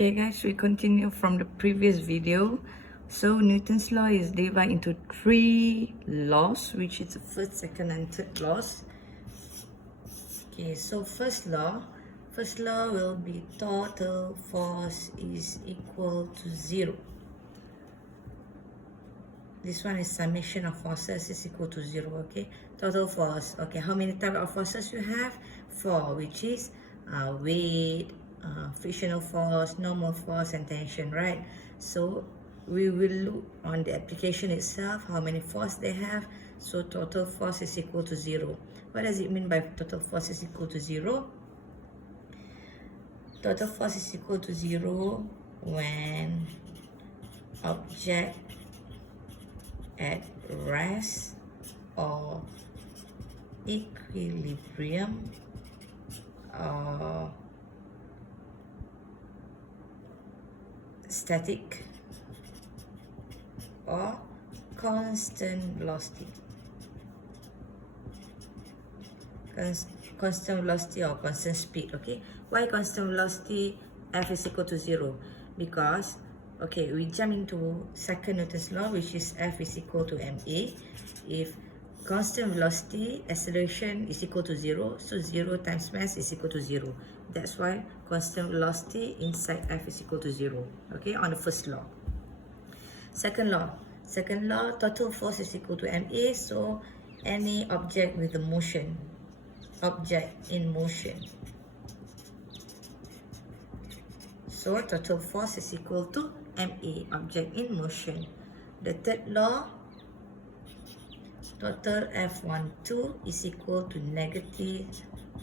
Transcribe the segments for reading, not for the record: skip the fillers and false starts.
Okay guys, we continue from the previous video. So Newton's law is divided into three laws, which is the first, second and third laws. Okay, so first law will be total force is equal to 0. This one is summation of forces is equal to 0. Okay, total force. Okay, how many type of forces you have? 4, which is weight, frictional force, normal force, and tension, right? So we will look on the application itself, how many force they have. So total force is equal to 0. What does it mean by total force is equal to 0? Total force is equal to 0 when object at rest or equilibrium or static or constant velocity. Constant velocity or constant speed. Okay, why constant velocity? F is equal to 0 because okay, we jump into second Newton's law, which is F is equal to ma. If constant velocity, acceleration is equal to 0, so 0 times mass is equal to 0. That's why constant velocity inside F is equal to 0. Okay, on the first law. Second law, total force is equal to ma. So any object with a motion, object in motion. So total force is equal to ma, object in motion. The third law, total F12 is equal to negative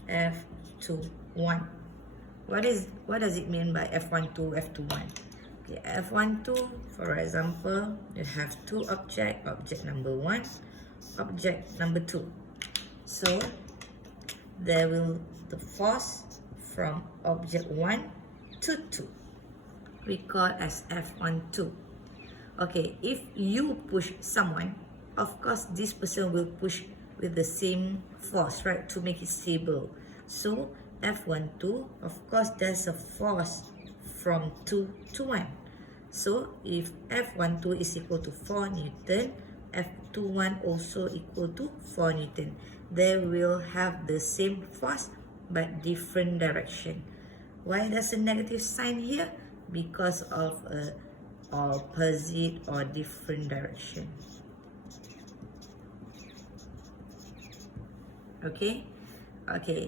F21. What does it mean by F12, F21? Okay, F12, for example, you have two object number 1, object number 2. So there will the force from object 1 to 2 we call as F12. Okay, if you push someone, of course this person will push with the same force, right, to make it stable. So F12, of course there's a force from 2 to 1. So if F12 is equal to 4 Newton, F21 also equal to 4 Newton. They will have the same force but different direction. Why there's a negative sign here? Because of a opposite or different direction. Okay,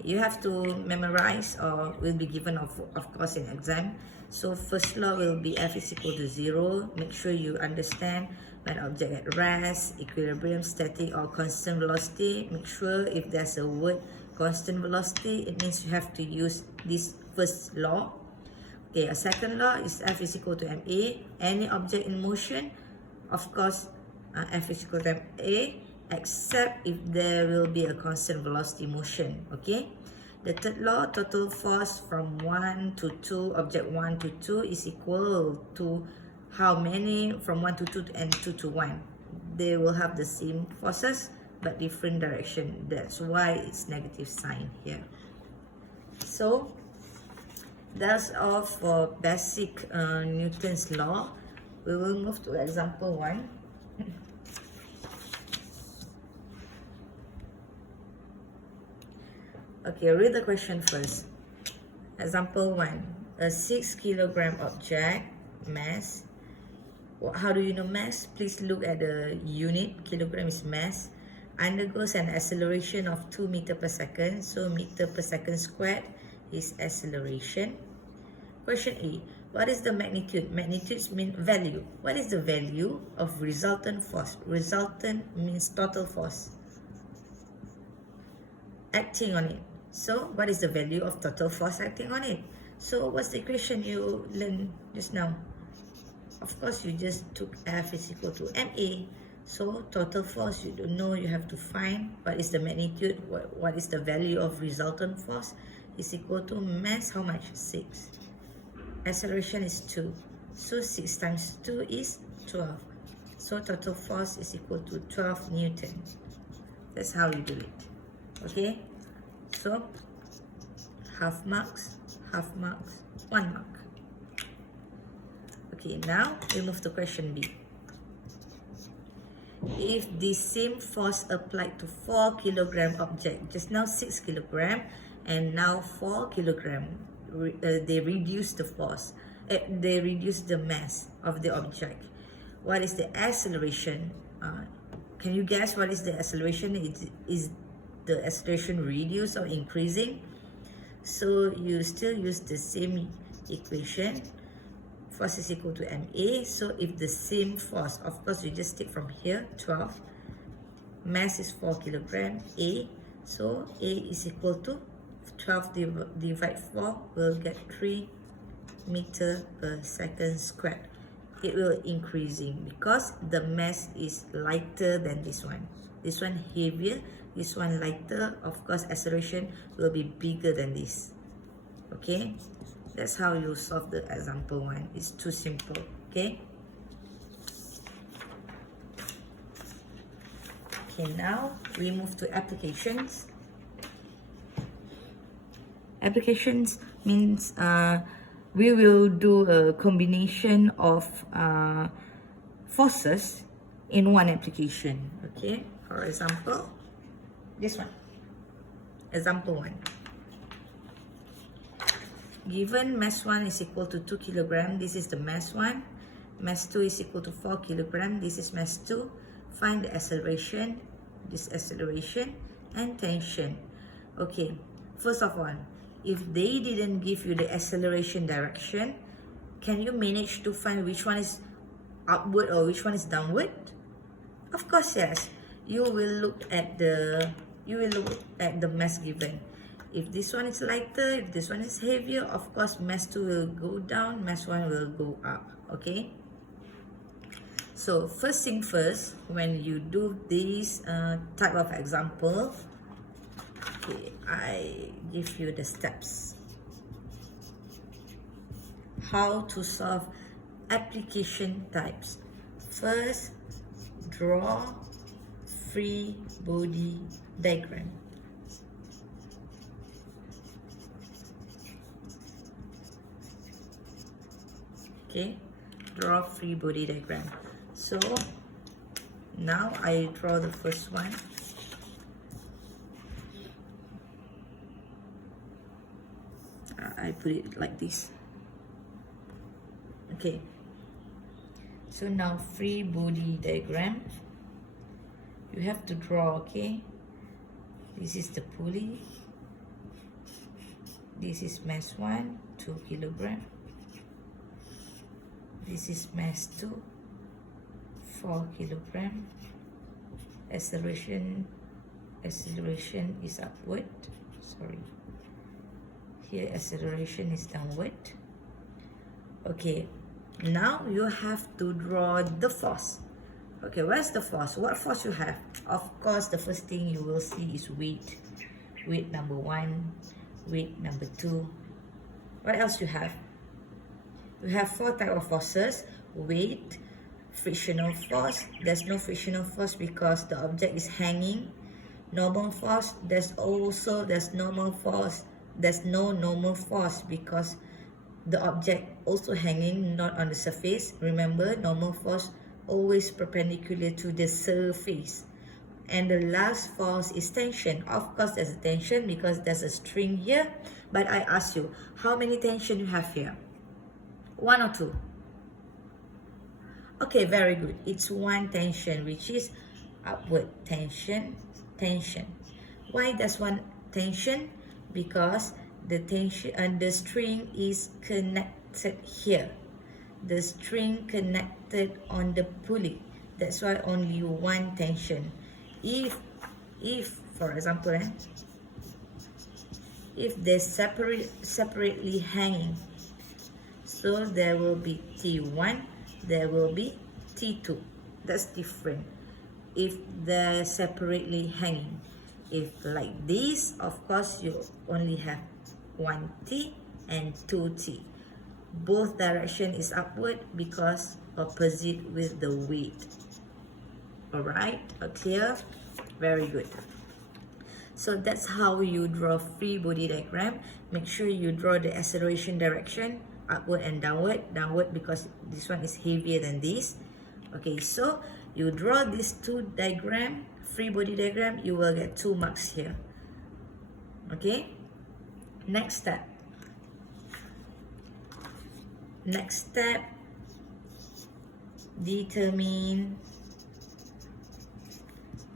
you have to memorize or will be given of course in exam. So first law will be F is equal to 0. Make sure you understand when object at rest, equilibrium, static or constant velocity. Make sure if there's a word constant velocity, it means you have to use this first law. Okay, a second law is F is equal to ma. Any object in motion, of course, F is equal to ma, except if there will be a constant velocity motion. Okay, the third law, total force from 1 to 2, object 1 to 2 is equal to how many from 1 to 2 and 2 to 1. They will have the same forces but different direction. That's why it's negative sign here. So that's all for basic Newton's law. We will move to example 1. Okay, read the question first. Example 1. A 6 kilogram object, mass. How do you know mass? Please look at the unit. Kilogram is mass. Undergoes an acceleration of 2 meter per second. So meter per second squared is acceleration. Question A. What is the magnitude? Magnitudes mean value. What is the value of resultant force? Resultant means total force acting on it. So what is the value of total force acting on it? So what's the equation you learned just now? Of course, you just took F is equal to ma. So total force, you don't know, you have to find what is the magnitude, what is the value of resultant force is equal to mass, how much? 6. Acceleration is 2. So 6 times 2 is 12. So total force is equal to 12 Newton. That's how you do it. Okay? So half marks, 1 mark. Okay, now we move to question B. If the same force applied to 4 kilogram object, just now 6 kilogram and now 4 kilogram, they reduce the force, they reduce the mass of the object. What is the acceleration? Can you guess what is the acceleration? Is the acceleration reduced or increasing? So you still use the same equation. Force is equal to ma. So if the same force, of course you just take from here 12, mass is 4 kilogram, a, so a is equal to 12 divide 4, we'll get 3 meter per second squared. It will increasing because the mass is lighter than this one heavier, this one lighter, of course acceleration will be bigger than this. Okay, that's how you solve the example 1. It's too simple. Okay, now we move to applications. Applications means we will do a combination of forces in one application. Okay, for example, this one. Example 1. Given mass 1 is equal to 2 kilogram, this is the mass 1. Mass 2 is equal to 4 kilogram, this is mass 2. Find the acceleration, this acceleration, and tension. Okay, first of all, if they didn't give you the acceleration direction, can you manage to find which one is upward or which one is downward? Of course, yes. You will look at the mass given. If this one is lighter, if this one is heavier, of course mass 2 will go down, mass 1 will go up. Okay, so first thing first, when you do this type of example, okay, I give you the steps how to solve application types. First, draw free body diagram. Okay, draw free body diagram. So now I draw the first one. I put it like this. Okay, so now free body diagram, you have to draw. Okay, this is the pulley, this is mass 1, 2 kilogram, this is mass 2, 4 kilogram. Acceleration is upward. Sorry, here acceleration is downward. Okay, now you have to draw the force. Okay, where's the force? What force you have? Of course, the first thing you will see is weight. Weight number 1, weight number 2. What else you have? You have 4 types of forces. Weight, frictional force, there's no frictional force because the object is hanging. Normal force, there's normal force, there's no normal force because the object also hanging, not on the surface. Remember, normal force always perpendicular to the surface. And the last force is tension. Of course there's a tension because there's a string here, but I ask you, how many tension you have here? 1 or 2? Okay, very good. It's 1 tension, which is upward tension. Why does 1 tension? Because the tension and the string is connected here. The string connected on the pulley. That's why only 1 tension. If for example, if they're separately hanging, so there will be T1, there will be T2. That's different if they're separately hanging. If like this, of course you only have 1 T and 2 T. Both direction is upward because opposite with the weight. Alright, clear? Very good. So that's how you draw free body diagram. Make sure you draw the acceleration direction. upward and downward. Downward because this one is heavier than this. Okay, so you draw these two diagram, free body diagram, you will get 2 marks here. Okay, next step. Next step, determine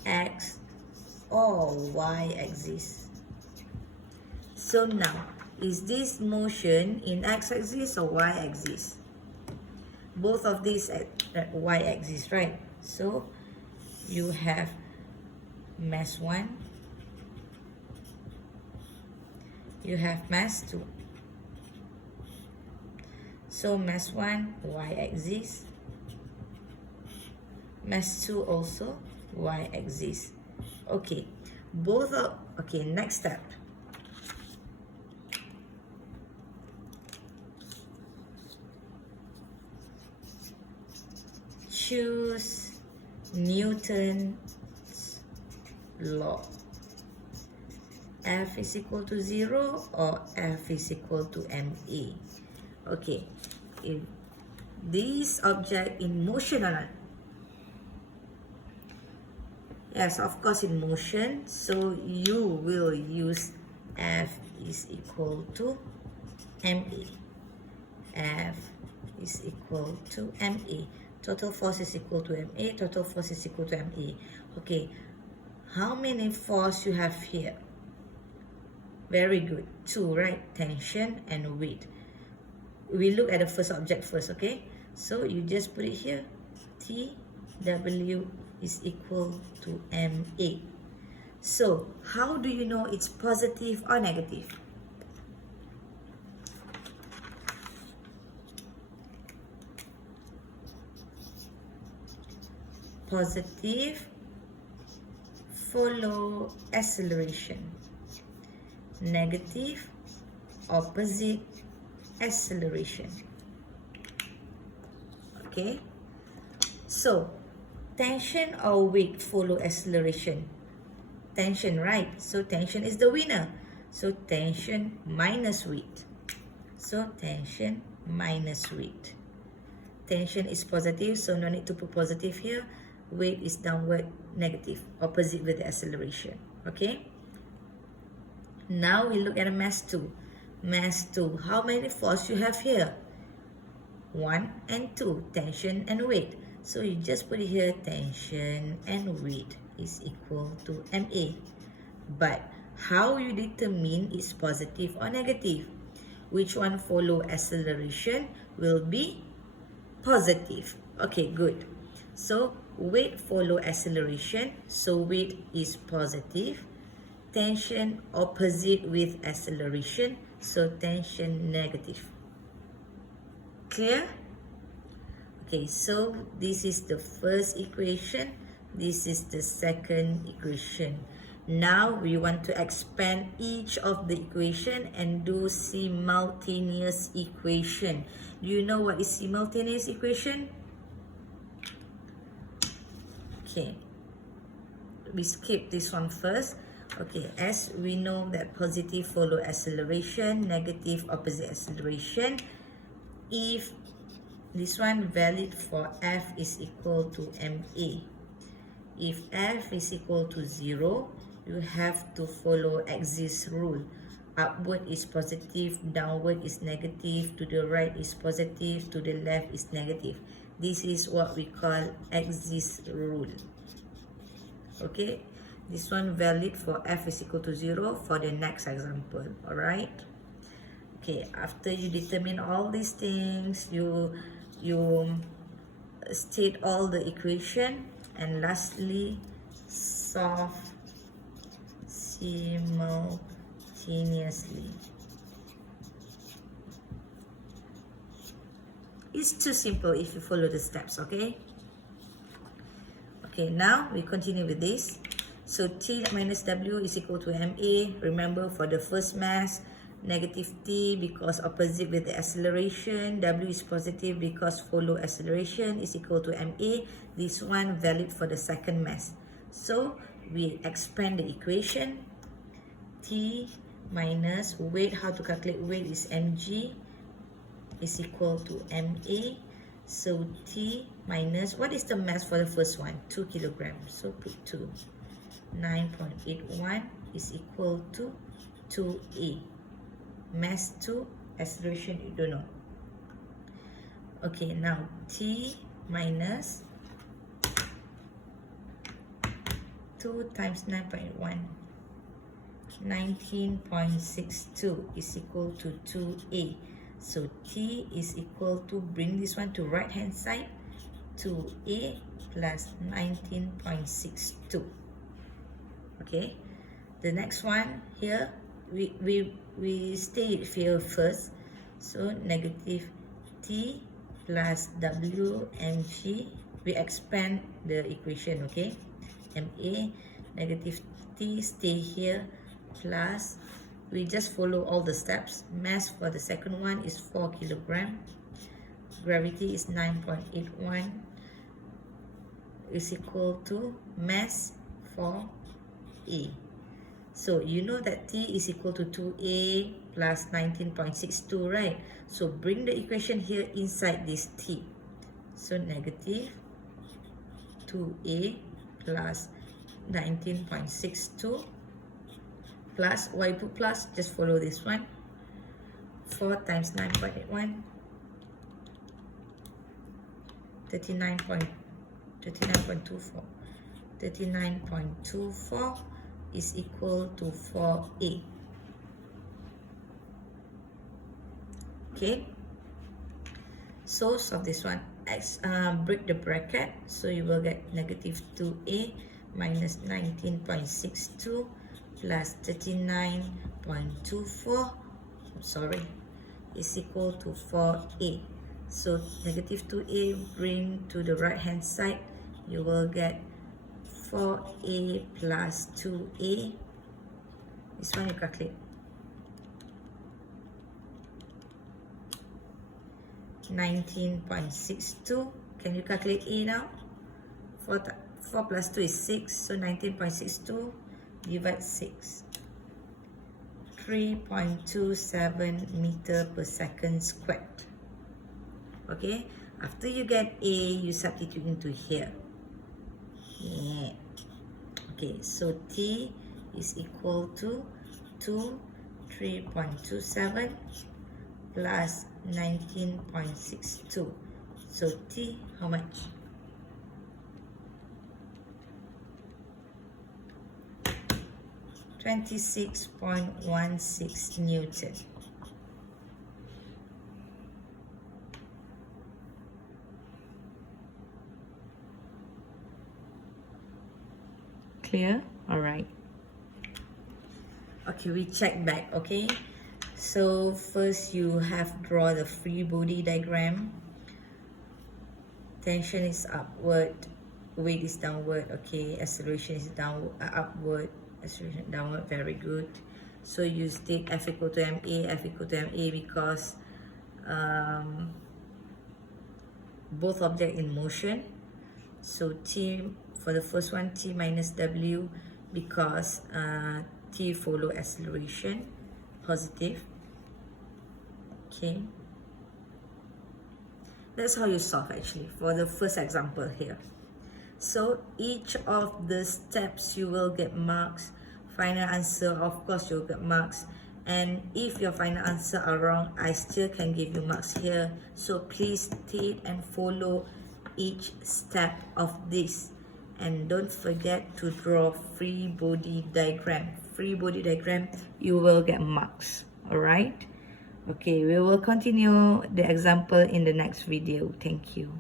x or y axis. So now, is this motion in x-axis or y-axis? Both of these at y-axis, right? So you have mass 1, you have mass 2. So mass 1, y-axis, mass 2 also y-axis. Okay, both are okay. Next step. Choose Newton's law. F is equal to 0 or F is equal to ma. Okay, if this object in motion or not? Yes, of course in motion, so you will use F is equal to ma. F is equal to ma. Total force is equal to ma. Total force is equal to ma. Okay, how many force you have here? Very good. 2, right? Tension and weight. We look at the first object first, okay? So you just put it here. TW is equal to ma. So how do you know it's positive or negative? Positive follow acceleration. Negative opposite acceleration. Okay, so tension or weight follow acceleration? Tension, right? So tension is the winner. So tension minus weight. So tension minus weight. Tension is positive, so no need to put positive here. Weight is downward, negative, opposite with the acceleration. Okay, now we look at a mass 2. Mass 2, how many force you have here? 1 and 2, tension and weight. So you just put it here, tension and weight is equal to ma. But how you determine it's positive or negative? Which one follow acceleration will be positive? Okay, good. So weight follow acceleration, so weight is positive. Tension opposite with acceleration, so tension negative. Clear? Okay, so this is the first equation. This is the second equation. Now we want to expand each of the equation and do simultaneous equation. Do you know what is simultaneous equation? Okay, we skip this one first. Okay, as we know that positive follow acceleration, negative opposite acceleration. If this one valid for F is equal to ma. If F is equal to 0, you have to follow axis rule. Upward is positive, downward is negative, to the right is positive, to the left is negative. This is what we call axis rule. Okay, this one valid for F is equal to 0 for the next example. Alright. Okay, after you determine all these things, you state all the equation, and lastly solve simultaneously. It's too simple if you follow the steps, okay? Okay, now we continue with this. So T minus W is equal to ma. Remember, for the first mass, negative T because opposite with the acceleration. W is positive because follow acceleration is equal to ma. This one valid for the second mass. So we expand the equation. T minus weight, how to calculate weight is mg. is equal to MA. So T minus, what is the mass for the first one? 2 kilograms. So put 2. 9.81 is equal to 2A. Mass 2, acceleration you don't know. Okay, now T minus 2 times 9.1. 19.62 is equal to 2A. So T is equal to, bring this one to right hand side, 2A plus 19.62. Okay, the next one here, we stay here first. So negative T plus WMG, we expand the equation, okay? MA, negative T stay here, plus, we just follow all the steps. Mass for the second one is 4 kilogram. Gravity is 9.81 is equal to mass for A. So you know that T is equal to 2A plus 19.62, right? So bring the equation here inside this T. So negative 2A plus 19.62 plus, why put plus? Just follow this one. 4 times 9.81, 39.24. 39.24 is equal to 4A. Okay, so solve this one. Break the bracket, so you will get negative 2A minus 19.62 plus 39.24, sorry, is equal to 4A. So negative 2A bring to the right hand side, you will get 4A plus 2A. This one you calculate. 19.62. Can you calculate A now? 4 plus 2 is 6. So 19.62 divide 6. 3.27 meter per second squared. Okay. After you get A, you substitute into here. Yeah. Okay. So T is equal to 3.27 plus 19.62. So T, how much? (26.16 Newton). Clear? All right. Okay, we check back, okay? So first you have draw the free body diagram. Tension is upward, weight is downward, okay? Acceleration is upward, acceleration downward, very good. So you state F equal to MA, F equal to MA because both object in motion. So T, for the first one, T minus W because T follow acceleration, positive. Okay, that's how you solve actually for the first example here. So each of the steps you will get marks. Final answer, of course, you'll get marks. And if your final answer are wrong, I still can give you marks here. So please state and follow each step of this. And don't forget to draw free body diagram. Free body diagram, you will get marks. Alright? Okay, we will continue the example in the next video. Thank you.